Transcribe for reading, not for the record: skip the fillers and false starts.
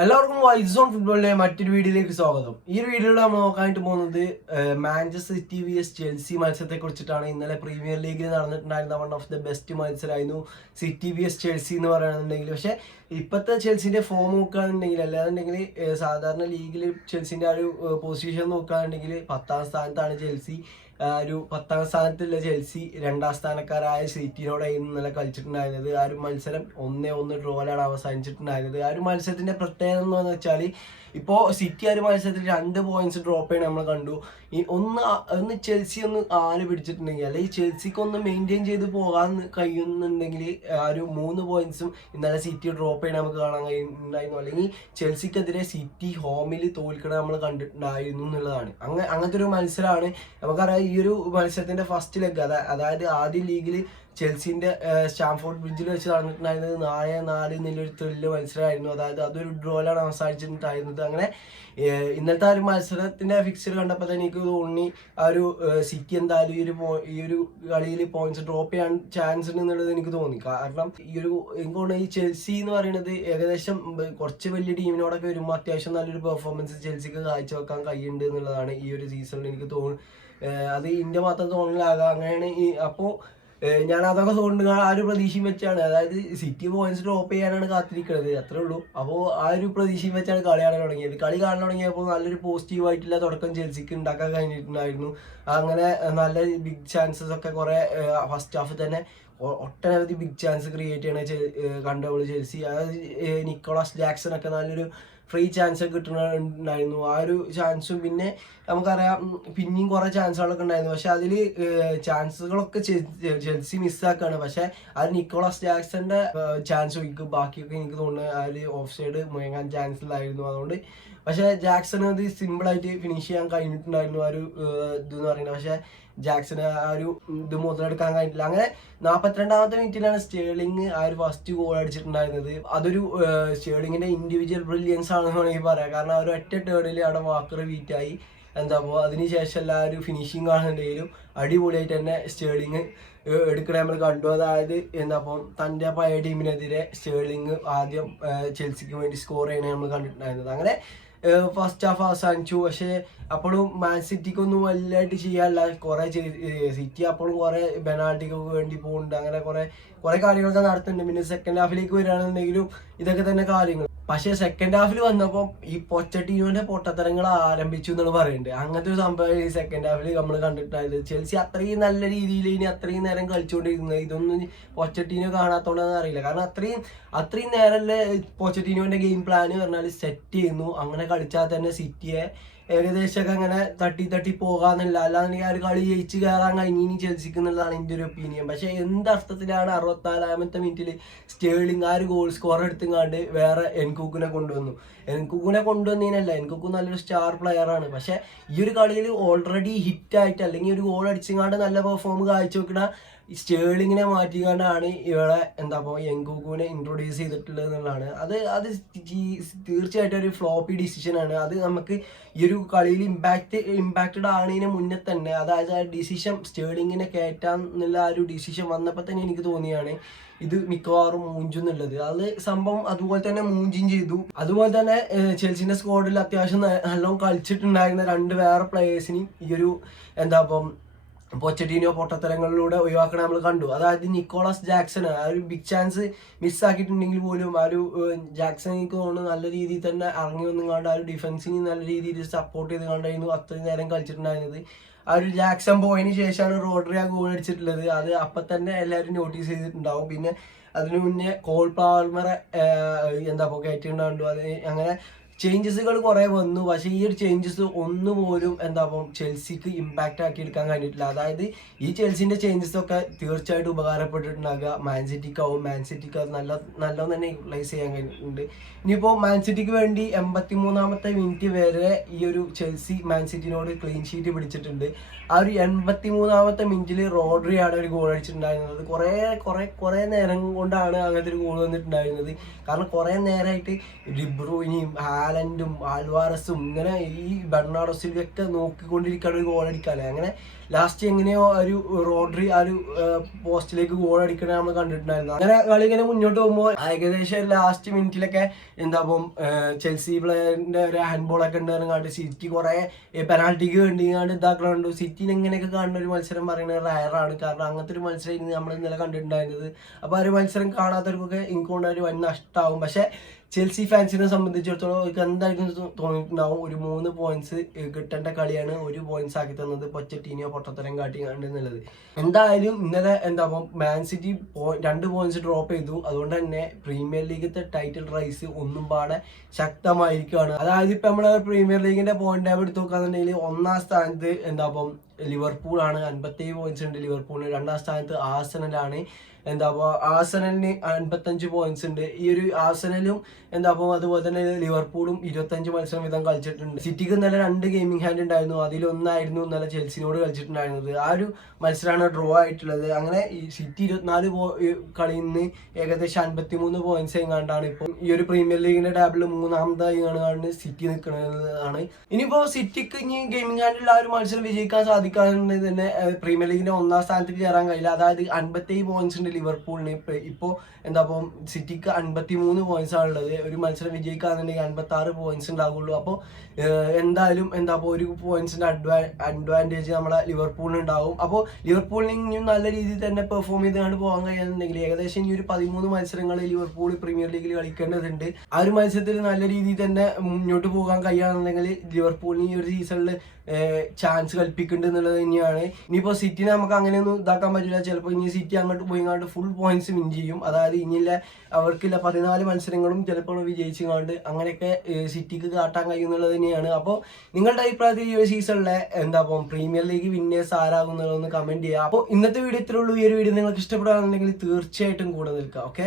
എല്ലാവർക്കും vice zone ഫുട്ബോളിലെ മറ്റൊരു വീഡിയോയിലേക്ക് സ്വാഗതം. ഈ വീഡിയോയിൽ നമ്മൾ നോക്കാനായിട്ട് പോകുന്നത് മാഞ്ചസ്റ്റർ സിറ്റി vs ചെൽസി മത്സരത്തെ കുറിച്ചിട്ടാണ്. ഇന്നലെ പ്രീമിയർ ലീഗിൽ നടന്നിട്ടുണ്ടായിരുന്ന വൺ ഓഫ് ദ ബെസ്റ്റ് മത്സരമായിരുന്നു സിറ്റി vs ചെൽസി എന്ന് പറയുന്നുണ്ടെങ്കിൽ. പക്ഷേ ഇപ്പോഴത്തെ ചെൽസിന്റെ ഫോം നോക്കുകയാണെന്നുണ്ടെങ്കിൽ, അല്ലാന്നുണ്ടെങ്കിൽ സാധാരണ ലീഗിൽ ചെൽസിന്റെ ആ ഒരു പൊസിഷൻ നോക്കുകയാണെന്നുണ്ടെങ്കിൽ 10ാം സ്ഥാനത്താണ് ചെൽസി. ഒരു 10ാം സ്ഥാനത്തുള്ള ചെൽസി 2ാം സ്ഥാനക്കാരായ സിറ്റിയോടായിരുന്നു ഇന്നലെ കളിച്ചിട്ടുണ്ടായിരുന്നത്. ആ ഒരു മത്സരം 1-1 ഡ്രോയിലാണ് അവസാനിച്ചിട്ടുണ്ടായിരുന്നത്. ആ ഒരു മത്സരത്തിന്റെ പ്രത്യേകത എന്ന് വെച്ചാൽ ഇപ്പോൾ സിറ്റി ആ ഒരു മത്സരത്തിൽ 2 പോയിന്റ്സ് ഡ്രോപ്പ് ചെയ്യണം നമ്മൾ കണ്ടു. ഈ ഒന്ന് ചെൽസി ഒന്ന് ആല് പിടിച്ചിട്ടുണ്ടെങ്കിൽ, അല്ലെങ്കിൽ ചെൽസിക്ക് ഒന്ന് മെയിൻറ്റെയിൻ ചെയ്ത് പോകാൻ കഴിയുന്നുണ്ടെങ്കിൽ ആ ഒരു 3 പോയിന്റ്സും ഇന്നലെ സിറ്റി ഡ്രോപ്പ് ചെയ്യണം നമുക്ക് കാണാൻ കഴിയുന്നുണ്ടായിരുന്നു. അല്ലെങ്കിൽ ചെൽസിക്കെതിരെ സിറ്റി ഹോമിൽ തോൽക്കണം നമ്മൾ കണ്ടിട്ടുണ്ടായിരുന്നു എന്നുള്ളതാണ്. അങ്ങനത്തെ ഒരു മത്സരമാണ്. നമുക്കറിയാം ഈ ഒരു മത്സരത്തിന്റെ ഫസ്റ്റ് ലെഗ്, അതായത് ആദ്യ ലീഗിൽ ചെൽസിന്റെ സ്റ്റാംഫോർഡ് ബ്രിഡ്ജിൽ വെച്ച് നടന്നിട്ടുണ്ടായിരുന്നത് 4-4 എന്നുള്ളൊരു ത്രില്ല് മത്സരമായിരുന്നു. അതായത് അതൊരു ഡ്രോയിലാണ് അവസാനിച്ചിട്ടുണ്ടായിരുന്നത്. അങ്ങനെ ഇന്നത്തെ ആ ഒരു മത്സരത്തിന്റെ ഫിക്ചർ കണ്ടപ്പോൾ തന്നെ എനിക്ക് തോന്നി ആ ഒരു സിറ്റി എന്തായാലും ഈ ഒരു കളിയിൽ പോയിന്റ്സ് ഡ്രോപ്പ് ചെയ്യാൻ ചാൻസ് ഉണ്ട് എന്നുള്ളത് എനിക്ക് തോന്നി. കാരണം എനിക്ക് തോന്നുന്നു ഈ ചെൽസി എന്ന് പറയുന്നത് ഏകദേശം കുറച്ച് വലിയ ടീമിനോടൊക്കെ വരുമ്പോൾ അത്യാവശ്യം നല്ലൊരു പെർഫോമൻസ് ചെൽസിക്ക് കാഴ്ചവെക്കാൻ കഴിയുന്നുണ്ട് എന്നുള്ളതാണ് ഈ ഒരു സീസണിൽ എനിക്ക് തോന്നുന്നു. അത് ഇന്ത്യ മാത്രം തോന്നലാകാം. അങ്ങനെയാണ് അപ്പോൾ ഞാൻ അതൊക്കെ തോന്നുന്നു ആ ഒരു പ്രതീക്ഷയും വെച്ചാണ്, അതായത് സിറ്റി പോയിന്റ്സ് ഡ്രോപ്പ് ചെയ്യാനാണ് കാത്തിരിക്കുന്നത്, അത്രേ ഉള്ളൂ. അപ്പോൾ ആ ഒരു പ്രതീക്ഷയും വെച്ചാണ് കളി കാണാൻ തുടങ്ങിയത്. കളി കാണാൻ തുടങ്ങിയപ്പോൾ നല്ലൊരു പോസിറ്റീവായിട്ടുള്ള തുടക്കം ചെൽസിക്ക് ഉണ്ടാക്കാൻ കഴിഞ്ഞിട്ടുണ്ടായിരുന്നു. അങ്ങനെ നല്ല ബിഗ് ചാൻസസ് ഒക്കെ കുറെ ഫസ്റ്റ് ഹാഫ് തന്നെ ഒട്ടനവധി ബിഗ് ചാൻസ് ക്രിയേറ്റ് ചെയ്യണ കണ്ടവള് ചെൽസി. അതായത് നിക്കോളാസ് ജാക്സൺ ഒക്കെ നല്ലൊരു ഫ്രീ ചാൻസ് ഒക്കെ കിട്ടുന്നുണ്ടായിരുന്നു. ആ ഒരു ചാൻസും പിന്നെ നമുക്കറിയാം പിന്നെയും കുറേ ചാൻസുകളൊക്കെ ഉണ്ടായിരുന്നു. പക്ഷെ അതിൽ ചാൻസുകളൊക്കെ ചെൽസി മിസ്സാക്കാണ്. പക്ഷെ അത് നിക്കോളാസ് ജാക്സന്റെ ചാൻസ് ഒഴിക്കും, ബാക്കിയൊക്കെ എനിക്ക് തോന്നുന്നു ആ ഒരു ഓഫ് സൈഡ് മുഴങ്ങാൻ ചാൻസ് ഇല്ലായിരുന്നു. അതുകൊണ്ട് പക്ഷെ ജാക്സൺ അത് സിമ്പിളായിട്ട് ഫിനിഷ് ചെയ്യാൻ കഴിഞ്ഞിട്ടുണ്ടായിരുന്നു ആ ഒരു ഇതെന്ന് പറയുന്നത്. പക്ഷെ ജാക്സന് ആ ഒരു ഇത് മുതലെടുക്കാൻ കഴിഞ്ഞിട്ടില്ല. അങ്ങനെ 42ാമത്തെ മിനിറ്റിലാണ് സ്റ്റേർലിംഗ് ആ ഒരു ഫസ്റ്റ് ഗോൾ അടിച്ചിട്ടുണ്ടായിരുന്നത്. അതൊരു സ്റ്റേർലിങ്ങിന്റെ ഇൻഡിവിജ്വൽ ബ്രില്യൻസ് ആണെന്ന് വേണമെങ്കിൽ പറയാം. കാരണം ആ ഒരു ഒറ്റ ടേണിൽ അവിടെ വാക്കർ വീറ്റായി അപ്പോൾ അതിനുശേഷം എല്ലാ ഒരു ഫിനിഷിങ് കാണുന്നുണ്ടെങ്കിലും അടിപൊളിയായിട്ട് തന്നെ സ്റ്റേർലിംഗ് എടുക്കണേ നമ്മൾ കണ്ടു. അതായത് തൻ്റെ പഴയ ടീമിനെതിരെ സ്റ്റേർലിംഗ് ആദ്യം ചെൽസിക്ക് വേണ്ടി സ്കോർ ചെയ്യണേ നമ്മൾ കണ്ടിട്ടുണ്ടായിരുന്നത്. അങ്ങനെ ഫസ്റ്റ് ഹാഫ് അവസാനിച്ചു. പക്ഷേ അപ്പോഴും മാൻ സിറ്റിക്കൊന്നും വലുതായിട്ട് ചെയ്യാനില്ല. കുറെ സിറ്റി അപ്പോഴും കുറെ പെനാൾട്ടിക്കൊക്കെ വേണ്ടി പോകുന്നുണ്ട്. അങ്ങനെ കുറെ കാര്യങ്ങളൊക്കെ നടത്തുന്നുണ്ട്. പിന്നെ സെക്കൻഡ് ഹാഫിലേക്ക് വരികയാണെന്നുണ്ടെങ്കിലും ഇതൊക്കെ തന്നെ കാര്യങ്ങൾ. പക്ഷെ സെക്കൻഡ് ഹാഫിൽ വന്നപ്പോൾ ഈ പൊച്ചട്ടീനോന്റെ പൊട്ടത്തരങ്ങൾ ആരംഭിച്ചു എന്നാണ് പറയുന്നത്. അങ്ങനത്തെ ഒരു സംഭവം ഈ സെക്കൻഡ് ഹാഫിൽ നമ്മൾ കണ്ടിട്ടുണ്ടായത്. ചെൽസി അത്രയും നല്ല രീതിയിൽ ഇനി അത്രയും നേരം കളിച്ചുകൊണ്ടിരുന്നത് ഇതൊന്നും പൊച്ചട്ടീനോ കാണാത്തോണ്ടെന്ന് അറിയില്ല. കാരണം അത്രയും നേരമല്ലേ പൊച്ചട്ടീനോന്റെ ഗെയിം പ്ലാന് പറഞ്ഞാൽ സെറ്റ് ചെയ്യുന്നു. അങ്ങനെ കളിച്ചാൽ തന്നെ സിറ്റിയെ ഏകദേശമൊക്കെ അങ്ങനെ തട്ടി പോകാന്നില്ല. അല്ലാന്നുണ്ടെങ്കിൽ ആ ഒരു കളി ജയിച്ച് കയറാൻ കഴിഞ്ഞിനി ചെൽസിക്ക് എന്നുള്ളതാണ് എൻ്റെ ഒരു ഒപ്പീനിയൻ. പക്ഷെ എന്തർത്ഥത്തിലാണ് 64ാമത്തെ മിനിറ്റിൽ സ്റ്റേർലിംഗ് ആ ഒരു ഗോൾ സ്കോർ എടുത്തുങ്ങാണ്ട് വേറെ എൻകുക്കിനെ കൊണ്ടുവന്നു. എൻകുക്കിനെ കൊണ്ടുവന്നതിനല്ല, എൻകുക്ക് നല്ലൊരു സ്റ്റാർ പ്ലെയർ ആണ്. പക്ഷെ ഈ ഒരു കളിയിൽ ഓൾറെഡി ഹിറ്റായിട്ട് അല്ലെങ്കിൽ ഒരു ഗോൾ അടിച്ചുങ്ങാണ്ട് നല്ല പെർഫോം കാഴ്ചവെക്കണ സ്റ്റേർലിങ്ങിനെ മാറ്റിക്കൊണ്ടാണ് ഇവിടെ എൻകുക്കുവിനെ ഇൻട്രൊഡ്യൂസ് ചെയ്തിട്ടുള്ളത് എന്നുള്ളതാണ്. അത് തീർച്ചയായിട്ടും ഒരു ഫ്ലോപ്പി ഡിസിഷനാണ്. അത് നമുക്ക് ഈ ഒരു കളിയിൽ ഇമ്പാക്റ്റഡ് ആണതിന് മുന്നേ തന്നെ, അതായത് ആ ഡിസിഷൻ സ്റ്റേർലിങ്ങിനെ കയറ്റാൻ എന്നുള്ള ആ ഒരു ഡിസിഷൻ വന്നപ്പോൾ തന്നെ എനിക്ക് തോന്നിയാണ് ഇത് മിക്കവാറും മൂഞ്ചുന്നുള്ളത്. അത് സംഭവം അതുപോലെ തന്നെ മൂഞ്ചും ചെയ്തു. അതുപോലെ തന്നെ ചെൽസിന്റെ സ്ക്വാഡിൽ അത്യാവശ്യം നല്ലോണം കളിച്ചിട്ടുണ്ടായിരുന്ന 2 വേറെ പ്ലേയേഴ്സിനും ഈ ഒരു പൊച്ചറ്റീനോ പൊട്ടത്തരങ്ങളിലൂടെ ഒഴിവാക്കണം നമ്മൾ കണ്ടു. അതായത് നിക്കോളാസ് ജാക്സൺ ആ ഒരു ബിഗ് ചാൻസ് മിസ്സാക്കിയിട്ടുണ്ടെങ്കിൽ പോലും ആ ഒരു ജാക്സൺ എനിക്ക് തോന്നുന്നു നല്ല രീതിയിൽ തന്നെ ഇറങ്ങി വന്നും കണ്ട് ആ ഒരു ഡിഫൻസിന് നല്ല രീതിയിൽ സപ്പോർട്ട് ചെയ്ത് കണ്ടായിരുന്നു അത്രയും നേരം കളിച്ചിട്ടുണ്ടായിരുന്നത്. ആ ഒരു ജാക്സൺ പോയതിന് ശേഷമാണ് റോഡ്രി ആ ഗോൾ അടിച്ചിട്ടുള്ളത്. അത് അപ്പം തന്നെ എല്ലാവരും നോട്ടീസ് ചെയ്തിട്ടുണ്ടാവും. പിന്നെ അതിനു മുന്നേ കോൾ പാൽമറെ കയറ്റിണ്ടാണ്ടു. അത് അങ്ങനെ ചേഞ്ചസുകൾ കുറെ വന്നു. പക്ഷേ ഈ ഒരു ചേഞ്ചസ് ഒന്നുപോലും ചെൽസിക്ക് ഇമ്പാക്റ്റ് ആക്കി എടുക്കാൻ കഴിഞ്ഞിട്ടില്ല. അതായത് ഈ ചെൽസിന്റെ ചേഞ്ചസ് ഒക്കെ തീർച്ചയായിട്ടും ഉപകാരപ്പെട്ടിട്ടുണ്ടാകുക മാൻ സിറ്റിക്ക് അത് നല്ലോണം തന്നെ യൂട്ടിലൈസ് ചെയ്യാൻ കഴിഞ്ഞിട്ടുണ്ട്. ഇനിയിപ്പോൾ മാൻ സിറ്റിക്ക് വേണ്ടി 83ാമത്തെ മിനിറ്റ് വരെ ഈ ഒരു ചെൽസി മാൻ സിറ്റിനോട് ക്ലീൻ ഷീറ്റ് പിടിച്ചിട്ടുണ്ട്. ആ ഒരു 83ാമത്തെ മിനിറ്റിൽ റോഡ്രിയാണ് ഒരു ഗോൾ അടിച്ചിട്ടുണ്ടായിരുന്നത്. കുറേ നേരം കൊണ്ടാണ് അങ്ങനത്തെ ഒരു ഗോൾ വന്നിട്ടുണ്ടായിരുന്നത്. കാരണം കുറേ നേരമായിട്ട് ഡിബ്രൂയിനെയും ഹാലൻഡും ആൽവാറസും ഇങ്ങനെ ഈ ബെർണാർഡോ സിൽവയൊക്കെ നോക്കിക്കൊണ്ടിരിക്കുകയാണ് ഒരു ഗോൾ അടിക്കാല്ലേ. അങ്ങനെ ലാസ്റ്റ് എങ്ങനെയോ ഒരു റോഡ്രി ആ ഒരു പോസ്റ്റിലേക്ക് ഗോൾ അടിക്കണ നമ്മൾ കണ്ടിട്ടുണ്ടായിരുന്നു. അങ്ങനെ കളി ഇങ്ങനെ മുന്നോട്ട് പോകുമ്പോൾ ഏകദേശം ലാസ്റ്റ് മിനിറ്റിലൊക്കെ എന്താകും ചെൽസി പ്ലെയറിന്റെ ഒരു ഹാൻഡ് ബോളൊക്കെ ഉണ്ടായിരുന്നു കണ്ട് സിറ്റി കുറെ പെനാൾട്ടിക്ക് വേണ്ടിങ്ങാണ്ട് ഇതാക്കണുണ്ട്. സിറ്റിനെ എങ്ങനെയൊക്കെ കാണുന്ന ഒരു മത്സരം പറയുന്നത് റയറാണ്. കാരണം അങ്ങനത്തെ ഒരു മത്സരം നമ്മൾ ഇന്നലെ കണ്ടിട്ടുണ്ടായിരുന്നത്. അപ്പോൾ ആ ഒരു മത്സരം കാണാത്തവർക്കൊക്കെ എനിക്കൊണ്ട് ഒരു വൻ നഷ്ടമാകും. പക്ഷെ ചെൽസി ഫാൻസിനെ സംബന്ധിച്ചിടത്തോളം അവർക്ക് എന്തായിരിക്കും തോന്നിയിട്ടുണ്ടാവും, ഒരു 3 പോയിന്റ്സ് കിട്ടേണ്ട കളിയാണ് 1 പോയിന്റ്സ് ആക്കി തന്നത് പൊച്ചറ്റീനിയോ പൊട്ടത്തരം കാട്ടി എന്നുള്ളത്. എന്തായാലും ഇന്നലെ മാൻ സിറ്റി 2 പോയിന്റ്സ് ഡ്രോപ്പ് ചെയ്തു. അതുകൊണ്ട് തന്നെ പ്രീമിയർ ലീഗത്തെ ടൈറ്റിൽ റൈസ് ഒന്നും പാടെ ശക്തമായിരിക്കുകയാണ്. അതായത് ഇപ്പൊ നമ്മളെ പ്രീമിയർ ലീഗിന്റെ പോയിന്റ് ടേബിൾ എടുത്ത് നോക്കാന്നുണ്ടെങ്കിൽ 1-ാം സ്ഥാനത്ത് ലിവർപൂൾ ആണ്, 57 പോയിന്റ്സ് ഉണ്ട് ലിവർപൂളിന്. 2-ാം സ്ഥാനത്ത് ആഴ്സണലാണ്, ആഴ്സണലിന് 55 പോയിന്റ്സ് ഉണ്ട്. ഈ ഒരു ആഴ്സണലും അതുപോലെ തന്നെ ലിവർപൂളും 25 മത്സരം വീതം കളിച്ചിട്ടുണ്ട്. സിറ്റിക്ക് ഇന്നലെ 2 ഗെയിമിംഗ് ഹാൻഡ് ഉണ്ടായിരുന്നു, അതിലൊന്നായിരുന്നു ഇന്നലെ ചെൽസിനോട് കളിച്ചിട്ടുണ്ടായിരുന്നത്. ആ ഒരു മത്സരമാണ് ഡ്രോ ആയിട്ടുള്ളത്. അങ്ങനെ ഈ സിറ്റി 24 കളിയിൽ നിന്ന് ഏകദേശം 53 പോയിന്റ്സ് എങ്ങാണ്ടാണ് ഇപ്പോൾ ഈ ഒരു പ്രീമിയർ ലീഗിന്റെ ടാബിളിൽ 3-ാമതായി കാണുകയാണ് സിറ്റി നിൽക്കുന്നതാണ്. ഇനിയിപ്പോ സിറ്റിക്ക് ഇനി ഗെയിമിംഗ് ഹാൻഡിൽ ആ ഒരു മത്സരം വിജയിക്കാൻ സാധിക്കാന്നുണ്ടെങ്കിൽ തന്നെ പ്രീമിയർ ലീഗിന്റെ 1-ാം സ്ഥാനത്തേക്ക് കയറാൻ കഴിയില്ല. അതായത് 57 പോയിന്റ്സ് ഉണ്ട് ലിവർപൂളിന്. ഇപ്പോൾ സിറ്റിക്ക് 53 പോയിന്റ്സ് ആണുള്ളത്. ഒരു മത്സരം വിജയിക്കാന്നുണ്ടെങ്കിൽ 56 പോയിന്റ്സ് ഉണ്ടാവുള്ളൂ. അപ്പോൾ എന്തായാലും ഒരു പോയിന്റ്സിന്റെ അഡ്വാൻറ്റേജ് നമ്മളെ ലിവർപൂളിന് ഉണ്ടാവും. അപ്പോൾ ലിവർപൂളിന് ഇനിയും നല്ല രീതിയിൽ തന്നെ പെർഫോം ചെയ്തുകൊണ്ട് പോകാൻ കഴിയുന്നുണ്ടെങ്കിൽ ഏകദേശം ഇനി ഒരു 13 മത്സരങ്ങൾ ലിവർപൂൾ പ്രീമിയർ ലീഗിൽ കളിക്കേണ്ടതുണ്ട്. ആ ഒരു മത്സരത്തിൽ നല്ല രീതിയിൽ തന്നെ മുന്നോട്ട് പോകാൻ കഴിയുകയാണെന്നുണ്ടെങ്കിൽ ലിവർപൂളിന് ഈ ഒരു സീസണിൽ ചാൻസ് കൽപ്പിക്കുന്നുണ്ട് എന്നുള്ളത് തന്നെയാണ്. ഇനിയിപ്പോൾ സിറ്റിനെ നമുക്ക് അങ്ങനെയൊന്നും ഇതാക്കാൻ പറ്റില്ല. ചിലപ്പോൾ ഇനി സിറ്റി അങ്ങോട്ട് പോയിങ്ങാണ്ട് ഫുൾ പോയിന്റ്സ് വിൻ ചെയ്യും. അതായത് ഇനിയില്ല അവർക്കില്ല 14 മത്സരങ്ങളും ചിലപ്പോൾ വിജയിച്ചുകൊണ്ട് അങ്ങനെയൊക്കെ സിറ്റിക്ക് കാട്ടാൻ കഴിയുന്നുള്ളത് തന്നെയാണ്. അപ്പോൾ നിങ്ങളുടെ അഭിപ്രായത്തിൽ ഈ ഒരു സീസണിലെ പ്രീമിയർ ലീഗ് വിന്നേഴ്സ് ആരാകുന്നതെന്ന് കമന്റ് ചെയ്യുക. അപ്പോൾ ഇന്നത്തെ വീഡിയോ ഇത്രേ ഉള്ളൂ. ഈ ഒരു വീഡിയോ നിങ്ങൾക്ക് ഇഷ്ടപ്പെടുകയാണെന്നുണ്ടെങ്കിൽ തീർച്ചയായിട്ടും കൂടെ നിൽക്കുക. ഓക്കെ.